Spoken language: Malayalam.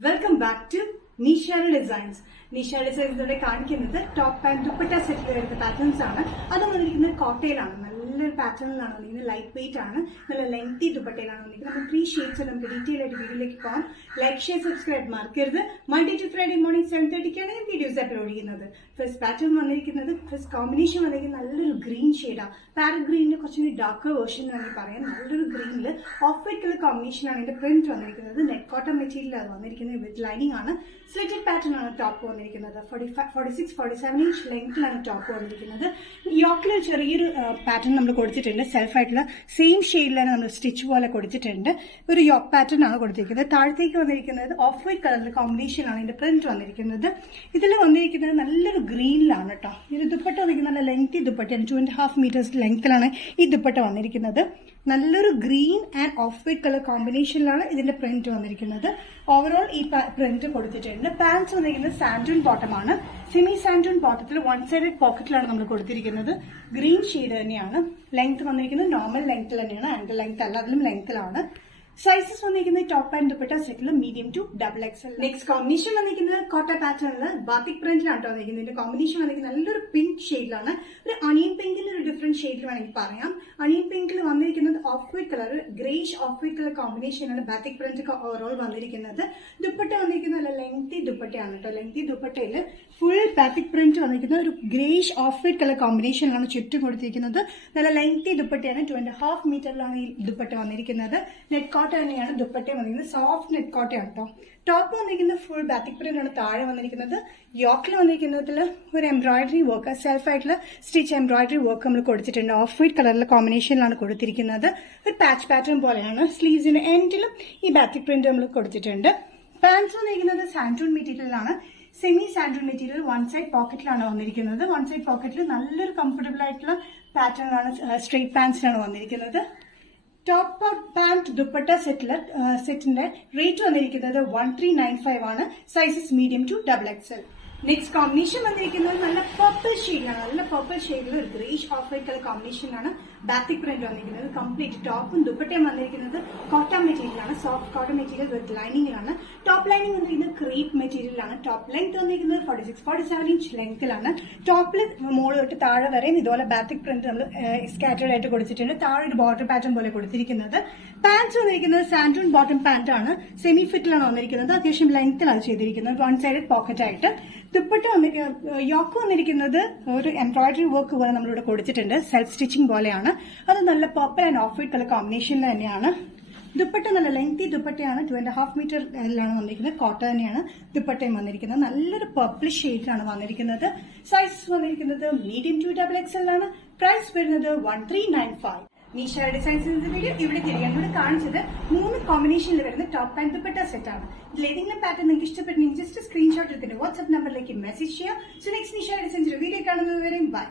Welcome back to Nisha Designs. Nisha Designs കാണിക്കുന്നത് ടോപ്പ് ആൻഡ് ദുപ്പട്ട സെറ്റിൽ വരുന്ന പാറ്റേൺസ് ആണ്. അത് വന്നിരിക്കുന്നത് കോട്ടയിലാണ്. നല്ലൊരു പാറ്റേണിലാണ് വന്നിരിക്കുന്നത്. ലൈറ്റ് വെയിറ്റ് ആണ്. നല്ല ലെങ്തി ദുപ്പട്ടയിലാണ് വന്നിരിക്കുന്നത്. നമ്മൾ 3 ഷെയ്ഡ്സ് നമുക്ക് ഡീറ്റെയിൽ ആയിട്ട് വീഡിയോയിലേക്ക് പോകാം. ലൈക്ക്, ഷെയർ, സബ്സ്ക്രൈബ് മറക്കരുത്. മൺഡേ ടു ഫ്രൈഡേ മോർണിംഗ് 7:30 ഞാൻ വീഡിയോസ് അപ്ലോഡ് ചെയ്യുന്നത്. ഫസ്റ്റ് പാറ്റേൺ വന്നിരിക്കുന്നത് ഫസ്റ്റ് കോമ്പിനേഷൻ വന്നിരിക്കുന്നത് നല്ലൊരു ഗ്രീൻ ഷെയ്ഡാണ്. പാരറ്റ് ഗ്രീനിന്റെ കുറച്ചുകൂടി ഡാർക്കർ വേർഷൻ എന്ന് വേണമെങ്കിൽ പറയാം. നല്ലൊരു ഗ്രീനിൽ ഓഫ് വൈറ്റ് കളർ കോമ്പിനേഷൻ ആണ് ഇതിന്റെ പ്രിന്റ് വന്നിരിക്കുന്നത്. നെറ്റ് കോട്ടൺ മെറ്റീരിയൽ അത് വന്നിരിക്കുന്നത് വിത്ത് ലൈനിങ് ആണ്. സ്ലിറ്റഡ് പാറ്റേൺ ആണ് ടോപ്പ് വന്നിരിക്കുന്നത്. 46-47 ഇഞ്ച് ലെങ്ത്തിലാണ് ടോപ്പ് വന്നിരിക്കുന്നത്. യോക്കിൽ ചെറിയൊരു പാറ്റേൺ നമ്മൾ കൊടുത്തിട്ടുണ്ട്. സെൽഫ് ആയിട്ടുള്ള സെയിം ഷെയ്ഡിലാണ് നമ്മൾ സ്റ്റിച്ച് പോലെ കൊടുത്തിട്ടുണ്ട്. ഒരു യോക്ക് പാറ്റേൺ ആണ് കൊടുത്തിരിക്കുന്നത്. താഴത്തേക്ക് വന്നിരിക്കുന്നത് ഓഫ് വൈറ്റ് കളറിൽ കോമ്പിനേഷൻ ആണ് ഇതിന്റെ പ്രിന്റ് വന്നിരിക്കുന്നത്. ഇതിൽ വന്നിരിക്കുന്നത് നല്ലൊരു ഗ്രീനിലാണ് കേട്ടോ. ഇത് ദുപ്പട്ട വന്നിരിക്കുന്നത് നല്ല ലെങ്തി ദുപ്പട്ടയാണ്. 2.5 മീറ്റേഴ്സ് ലെങ്ത്തിലാണ് ഈ ദുപ്പട്ട വന്നിരിക്കുന്നത്. നല്ലൊരു green and off white colour കോമ്പിനേഷനിലാണ് ഇതിന്റെ പ്രിന്റ് വന്നിരിക്കുന്നത്. ഓവറോൾ ഈ പ്രിന്റ് കൊടുത്തിട്ടുണ്ട്. പാൻസ് വന്നിരിക്കുന്നത് സാൻഡൂൺ ബോട്ടം ആണ്. സെമി സാൻഡൂൺ ബോട്ടത്തിൽ 1 സൈഡഡ് പോക്കറ്റിലാണ് നമ്മൾ കൊടുത്തിരിക്കുന്നത്. ഗ്രീൻ ഷെയ്ഡ് തന്നെയാണ്. ലെങ്ത് വന്നിരിക്കുന്നത് നോർമൽ ലെങ്ത്തിൽ തന്നെയാണ്. ആംഗിൾ ലെങ്ത് അല്ല, അതിലും ലെങ്ത്തിലാണ്. സൈസസ് വന്നിരിക്കുന്നത് ടോപ്പ് ആൻഡ് ദുപ്പട്ട സെറ്റിൽ medium to XXL. Next combination വന്നിരിക്കുന്നത് കോട്ട പാറ്റേണിൽ ബാത്തിക് പ്രിന്റിലാണ് വന്നിരിക്കുന്നത്. ഇതിന്റെ കോമ്പിനേഷൻ വന്നിരിക്കുന്നത് നല്ലൊരു പിങ്ക് ഷെയ്ഡിലാണ്. ഒരു അണിയൻ പിങ്കിൽ ഒരു ഡിഫറെന്റ് ഷെയ്ഡിൽ വേണമെങ്കിൽ പറയാം. അണിയൻ പിങ്കിൽ വന്നിരിക്കുന്നത് of white colour, greyish off white colour കോമ്പിനേഷനാണ് ബാത്തിക് പ്രിന്റ് ഓവറോൾ വന്നിരിക്കുന്നത്. ദുപ്പട്ട വന്നിരിക്കുന്നത് നല്ല ലെങ്തി ദുപ്പട്ടയാണ് കേട്ടോ. ലെങ്തി ദുപ്പട്ടയിൽ ഫുൾ ബാത്തിക് പ്രിന്റ് വന്നിരിക്കുന്നത് ഒരു ഗ്രേഷ് ഓഫ് വൈറ്റ് കളർ കോമ്പിനേഷനാണ് ചുറ്റും കൊടുത്തിരിക്കുന്നത്. നല്ല ലെങ്തി ദുപ്പട്ടയാണ്. 2.5 മീറ്ററിലാണ് ഈ ദുപ്പട്ട വന്നിരിക്കുന്നത്. നെറ്റ് കോട്ട തന്നെയാണ് ദുപ്പട്ട വന്നിരിക്കുന്നത്. സോഫ്റ്റ് നെറ്റ് കോട്ടയാണ് കേട്ടോ. ടോപ്പ് വന്നിരിക്കുന്നത് ഫുൾ ബാത്തിക് പ്രിന്റ് ആണ് താഴെ വന്നിരിക്കുന്നത്. യോക്കിൽ വന്നിരിക്കുന്നതിൽ ഒരു എംബ്രോയിഡറി വർക്ക്, സെൽഫ് ആയിട്ടുള്ള സ്റ്റിച്ച് എംബ്രോയിഡറി വർക്ക് നമ്മൾ കൊടുത്തിട്ടുണ്ട്. ഓഫ് വൈറ്റ് കളറിലെ കോമ്പിനേഷനിലാണ് കൊടുത്തിരിക്കുന്നത്. ഒരു പാച്ച് പാറ്റേൺ പോലെയാണ്. സ്ലീവ്സിന്റെ എൻഡിലും ഈ ബാത്തിക് പ്രിന്റ് നമ്മൾ കൊടുത്തിട്ടുണ്ട്. പാൻസ് വന്നിരിക്കുന്നത് സാൻഡൂൺ മെറ്റീരിയലാണ്. സെമി സാൻഡൂൺ മെറ്റീരിയൽ 1 സൈഡ് പോക്കറ്റിലാണ് വന്നിരിക്കുന്നത്. 1 സൈഡ് പോക്കറ്റിൽ നല്ലൊരു കംഫർട്ടബിൾ ആയിട്ടുള്ള പാറ്റേണിലാണ്, സ്ട്രെയിറ്റ് പാൻസിലാണ് വന്നിരിക്കുന്നത്. ടോപ്പ് പാന്റ് ദുപ്പട്ട സെറ്റിന്റെ റേറ്റ് വന്നിരിക്കുന്നത് 1395 ആണ്. Sizes medium to XXL. Next combination വന്നിരിക്കുന്നത് നല്ല പർപ്പിൾ ഷെയ്ഡിലാണ്. നല്ല പർപ്പിൾ ഷെയ്ഡിൽ ഒരു ഗ്രേഷ് ഓഫ് വൈറ്റ് കളർ കോമ്പിനേഷനാണ് ബാത്തിക് പ്രിന്റ് വന്നിരിക്കുന്നത്. കംപ്ലീറ്റ് ടോപ്പും ദുപ്പട്ടയും വന്നിരിക്കുന്നത് കോട്ടൺ മെറ്റീരിയലാണ്. സോഫ്റ്റ് കോട്ടൺ മെറ്റീരിയൽ വിത്ത് ലൈനിങ്ങിലാണ്. ടോപ്പ് ലൈനിങ് വന്നിരിക്കുന്നത് ക്രീപ്പ് മെറ്റീരിയലാണ്. ടോപ്പ് ലെങ്ത് വന്നിരിക്കുന്നത് 46-47 ഇഞ്ച് ലെങ്ത്തിലാണ്. ടോപ്പിൽ മോള് തൊട്ട് താഴെ വരെയും ഇതുപോലെ ബാത്തിക് പ്രിന്റ് നമ്മൾ സ്കാറ്റേഡ് ആയിട്ട് കൊടുത്തിട്ടുണ്ട്. താഴെ ഒരു ബോർഡർ പാറ്റേൺ പോലെ കൊടുത്തിരിക്കുന്നത്. പാൻസ് വന്നിരിക്കുന്നത് സാൻഡൂൺ ബോട്ടം പാന്റ് ആണ്. സെമി ഫിറ്റിലാണ് വന്നിരിക്കുന്നത്. അത്യാവശ്യം ലെങ്ത്തിലാണ് ചെയ്തിരിക്കുന്നത്. 1 സൈഡഡ് പോക്കറ്റ് ആയിട്ട്. ദുപ്പട്ട യോക്ക് വന്നിരിക്കുന്നത് ഒരു എംബ്രോയിഡറി വർക്ക് പോലെ നമ്മളിവിടെ കൊടുത്തിട്ടുണ്ട്. സെൽഫ് സ്റ്റിച്ചിങ് പോലെയാണ്. അത് നല്ല purple and off white colour കോമ്പിനേഷനിൽ തന്നെയാണ്. ദുപ്പട്ട നല്ല ലെങ്തി ദുപ്പട്ടയാണ്. 2.5 മീറ്ററിലാണ് വന്നിരിക്കുന്നത്. കോട്ട തന്നെയാണ് ദുപ്പട്ടയും വന്നിരിക്കുന്നത്. നല്ലൊരു പർപ്പിൾ ഷെയ്ഡിലാണ് വന്നിരിക്കുന്നത്. സൈസ് വന്നിരിക്കുന്നത് മീഡിയം ടു XXL ആണ്. പ്രൈസ് വരുന്നത് 1395. നീഷ ഡിസൈൻസിന്റെ വീഡിയോ ഇവിടെ തിരികെ കാണിച്ചത് 3 കോമ്പിനേഷനിൽ വരുന്ന ടോപ്പ് ആൻഡ് ദുപ്പട്ട സെറ്റ് ആണ്. ഇതിൽ ഏതെങ്കിലും പാറ്റേൺ നിങ്ങൾക്ക് ഇഷ്ടപ്പെട്ടെങ്കിൽ ജസ്റ്റ് സ്ക്രീൻഷോട്ട് എടുത്തിട്ട് വാട്സ്ആപ്പ് നമ്പറിലേക്ക് മെസ്സേജ് ചെയ്യാം. സോ നെക്സ്റ്റ് നീഷ ഡിസൈൻസിന്റെ വീഡിയോ കാണുന്നത് വരെയും ബൈ.